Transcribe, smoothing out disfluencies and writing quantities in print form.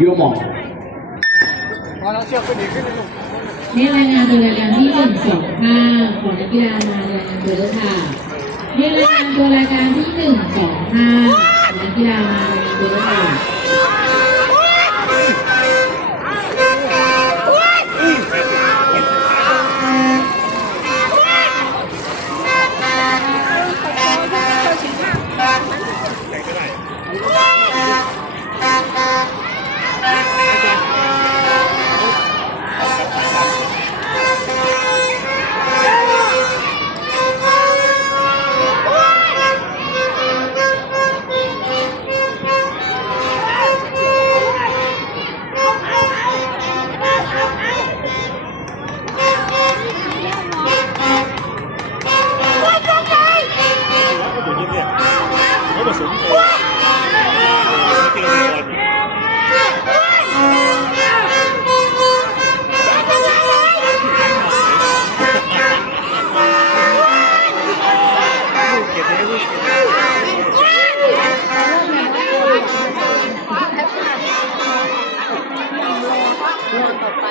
ยูหมอในรายงานโดยรายการที่125ของนักกีฬามารายงานตัวด้วยค่ะในรายงานตัวรายการที่125ของนักกีฬามารายงานตัวด้วยค่ะต่อไป